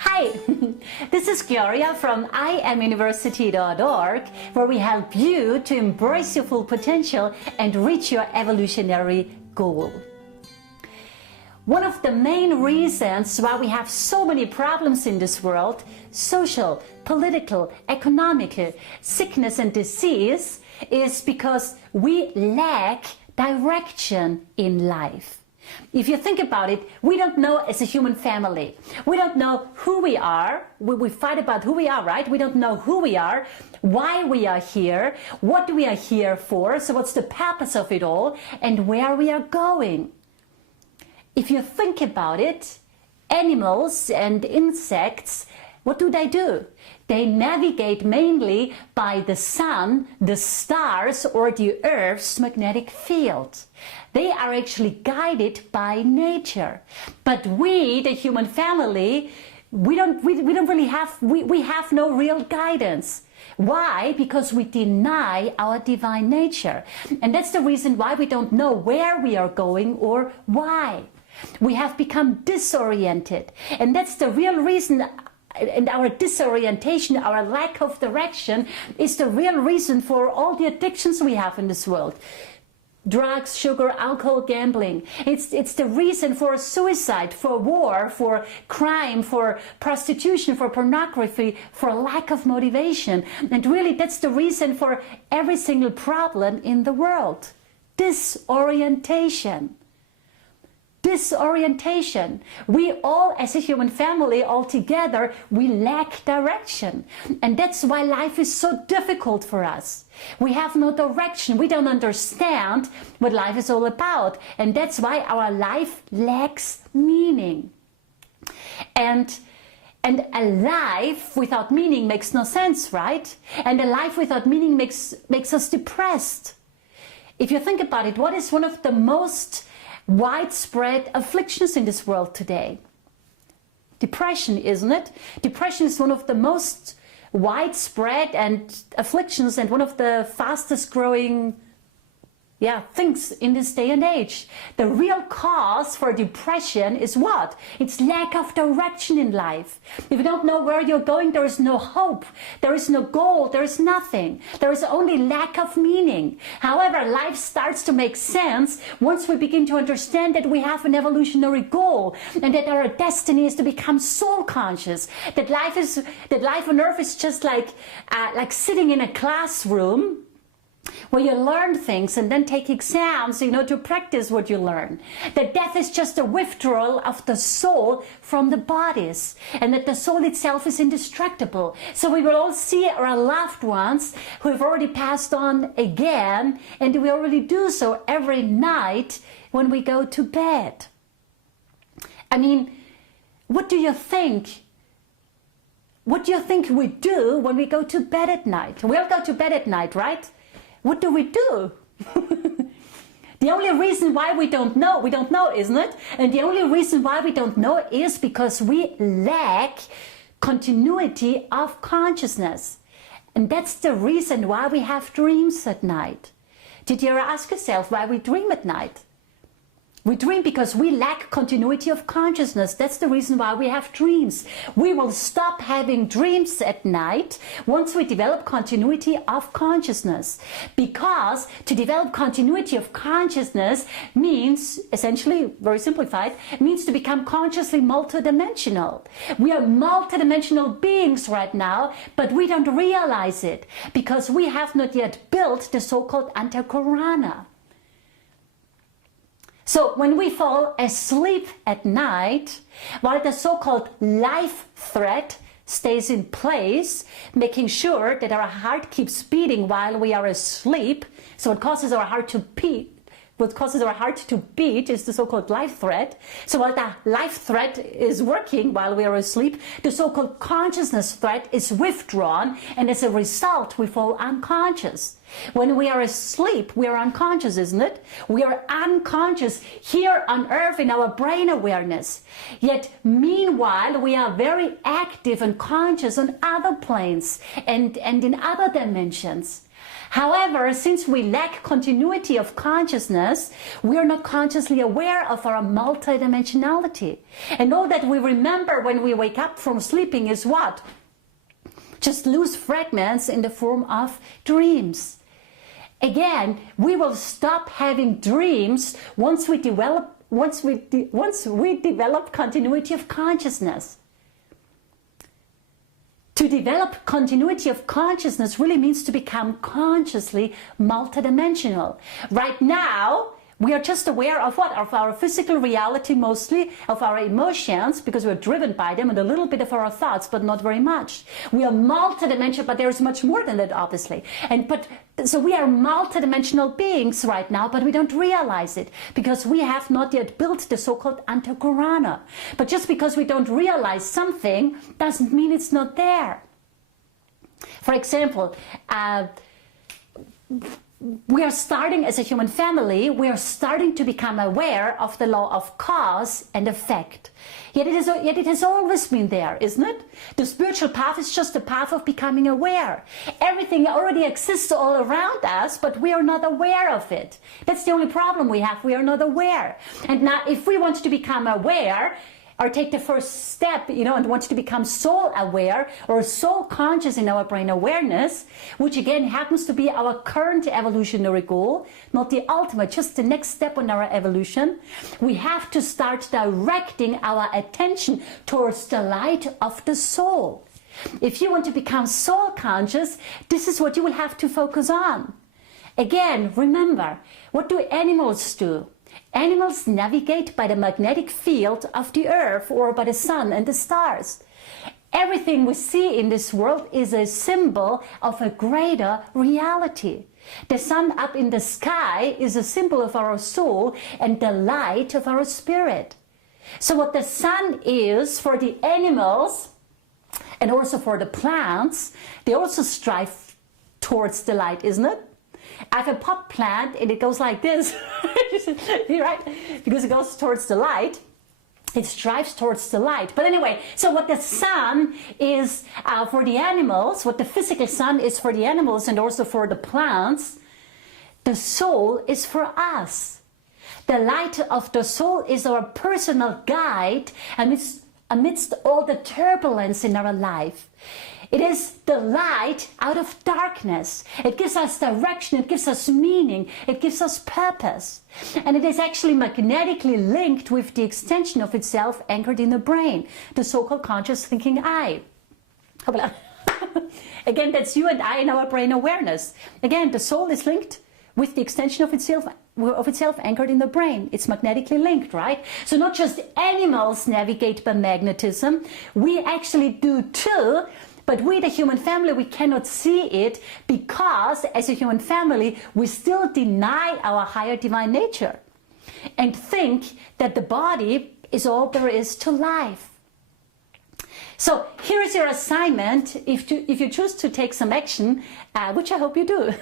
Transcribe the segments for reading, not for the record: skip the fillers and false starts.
Hi, this is Gloria from IamUniversity.org, where we help you to embrace your full potential and reach your evolutionary goal. One of the main reasons why we have so many problems in this world, social, political, economical, sickness and disease, is because we lack direction in life. If you think about it, we don't know as a human family. We don't know who we are. We fight about who we are, right? We don't know who we are, why we are here, what we are here for, so what's the purpose of it all, and where we are going. If you think about it, animals and insects, what do? They navigate mainly by the sun, the stars, or the Earth's magnetic field. They are actually guided by nature. But we, the human family, we have no real guidance. Why? Because we deny our divine nature. And that's the reason why we don't know where we are going or why. We have become disoriented. And that's the real reason. And our disorientation, our lack of direction, is the real reason for all the addictions we have in this world. Drugs, sugar, alcohol, gambling. It's the reason for suicide, for war, for crime, for prostitution, for pornography, for lack of motivation. And really, that's the reason for every single problem in the world. Disorientation. Disorientation. We all, as a human family, all together, we lack direction. And that's why life is so difficult for us. We have no direction. We don't understand what life is all about. And that's why our life lacks meaning. And a life without meaning makes no sense, right? And a life without meaning makes us depressed. If you think about it, what is one of the most widespread afflictions in this world today? Depression, isn't it? Depression is one of the most widespread and afflictions and one of the fastest growing things in this day and age. The real cause for depression is what? It's lack of direction in life. If you don't know where you're going, there is no hope, there is no goal, there is nothing. There is only lack of meaning. However, life starts to make sense once we begin to understand that we have an evolutionary goal and that our destiny is to become soul conscious. That life on earth is just like sitting in a classroom where you learn things and then take exams, to practice what you learn. That death is just a withdrawal of the soul from the bodies, and that the soul itself is indestructible. So we will all see our loved ones who have already passed on again, and we already do so every night when we go to bed. I mean, what do you think? What do you think we do when we go to bed at night? We all go to bed at night, right? What do we do? The only reason why we don't know, isn't it? And the only reason why we don't know is because we lack continuity of consciousness. And that's the reason why we have dreams at night. Did you ever ask yourself why we dream at night? We dream because we lack continuity of consciousness. That's the reason why we have dreams. We will stop having dreams at night once we develop continuity of consciousness. Because to develop continuity of consciousness means, essentially, very simplified, means to become consciously multidimensional. We are multidimensional beings right now, but we don't realize it because we have not yet built the so-called Antakarana. So when we fall asleep at night, while the so-called life threat stays in place, making sure that our heart keeps beating while we are asleep, so it causes our heart to beat. What causes our heart to beat is the so-called life threat. So while the life threat is working while we are asleep, the so-called consciousness threat is withdrawn, and as a result, we fall unconscious. When we are asleep, we are unconscious, isn't it? We are unconscious here on earth in our brain awareness. Yet, meanwhile, we are very active and conscious on other planes and in other dimensions. However, since we lack continuity of consciousness, we are not consciously aware of our multidimensionality. And all that we remember when we wake up from sleeping is what? Just loose fragments in the form of dreams. Again, we will stop having dreams once we develop continuity of consciousness. To develop continuity of consciousness really means to become consciously multidimensional. Right now, we are just aware of what? Of our physical reality mostly, of our emotions, because we're driven by them, and a little bit of our thoughts, but not very much. We are multidimensional, but there is much more than that, obviously. So we are multidimensional beings right now, but we don't realize it, because we have not yet built the so-called Antahkarana. But just because we don't realize something doesn't mean it's not there. For example, we are starting as a human family, we are starting to become aware of the law of cause and effect. Yet it has always been there, isn't it? The spiritual path is just a path of becoming aware. Everything already exists all around us, but we are not aware of it. That's the only problem we have. We are not aware. And now if we want to become aware, or take the first step, and want to become soul aware or soul conscious in our brain awareness, which again happens to be our current evolutionary goal, not the ultimate, just the next step on our evolution, we have to start directing our attention towards the light of the soul. If you want to become soul conscious, this is what you will have to focus on. Again, remember, what do animals do? Animals navigate by the magnetic field of the earth or by the sun and the stars. Everything we see in this world is a symbol of a greater reality. The sun up in the sky is a symbol of our soul and the light of our spirit. So what the sun is for the animals and also for the plants, they also strive towards the light, isn't it? I have a pot plant and it goes like this, right? Because it goes towards the light. It strives towards the light. But anyway, so what the sun is for the animals, what the physical sun is for the animals and also for the plants, the soul is for us. The light of the soul is our personal guide amidst all the turbulence in our life. It is the light out of darkness. It gives us direction, it gives us meaning, it gives us purpose. And it is actually magnetically linked with the extension of itself anchored in the brain, the so-called conscious thinking I. Again, that's you and I in our brain awareness. Again, the soul is linked with the extension of itself anchored in the brain. It's magnetically linked, right? So not just animals navigate by magnetism, we actually do too. But we, the human family, we cannot see it because as a human family, we still deny our higher divine nature and think that the body is all there is to life. So here is your assignment if you choose to take some action, which I hope you do.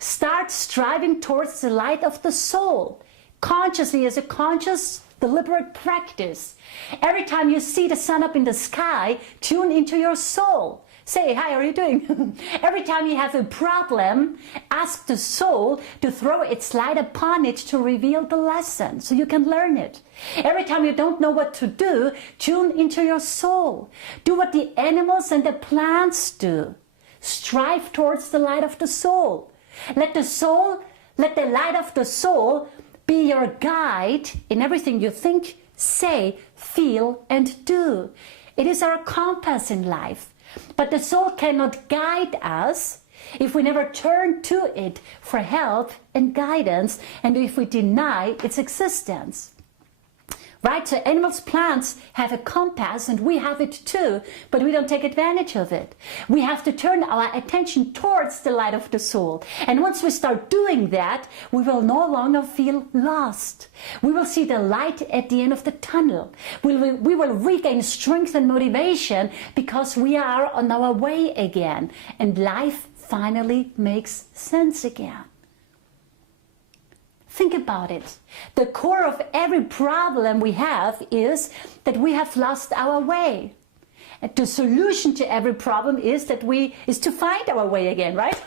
Start striving towards the light of the soul, consciously as a conscious deliberate practice. Every time you see the sun up in the sky, tune into your soul. Say, hi, how are you doing? Every time you have a problem, ask the soul to throw its light upon it to reveal the lesson so you can learn it. Every time you don't know what to do, tune into your soul. Do what the animals and the plants do. Strive towards the light of the soul. Let the light of the soul be your guide in everything you think, say, feel, and do. It is our compass in life. But the soul cannot guide us if we never turn to it for help and guidance, and if we deny its existence. Right? So animals, plants have a compass and we have it too, but we don't take advantage of it. We have to turn our attention towards the light of the soul. And once we start doing that, we will no longer feel lost. We will see the light at the end of the tunnel. We will regain strength and motivation because we are on our way again. And life finally makes sense again. Think about it. The core of every problem we have is that we have lost our way. And the solution to every problem is to find our way again, right?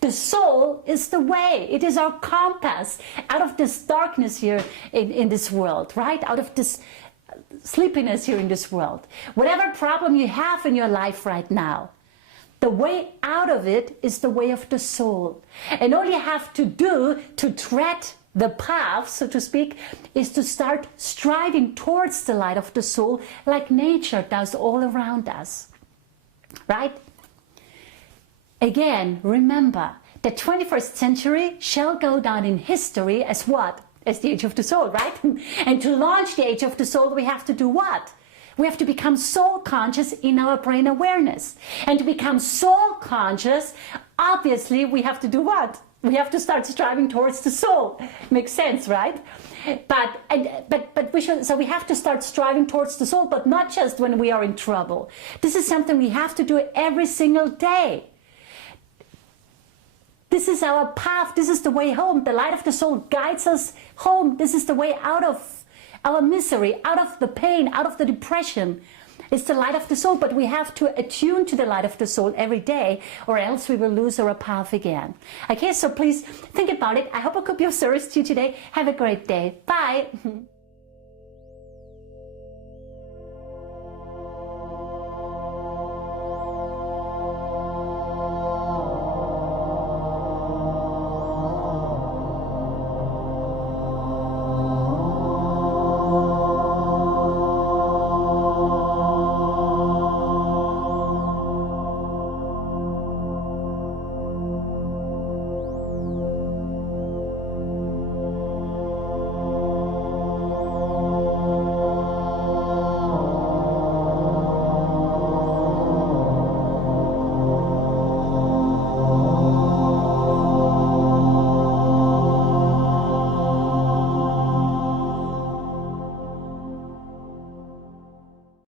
The soul is the way. It is our compass out of this darkness here in this world, right? Out of this sleepiness here in this world. Whatever problem you have in your life right now, the way out of it is the way of the soul. And all you have to do to tread the path, so to speak, is to start striving towards the light of the soul like nature does all around us. Right? Again, remember, the 21st century shall go down in history as what? As the age of the soul, right? And to launch the age of the soul, we have to do what? We have to become soul conscious in our brain awareness. And to become soul conscious, obviously, we have to do what? We have to start striving towards the soul. Makes sense, right? But we have to start striving towards the soul, but not just when we are in trouble. This is something we have to do every single day. This is our path. This is the way home. The light of the soul guides us home. This is the way out of our misery, out of the pain, out of the depression. It's the light of the soul, but we have to attune to the light of the soul every day, or else we will lose our path again. Okay, so please think about it. I hope I could be of service to you today. Have a great day. Bye.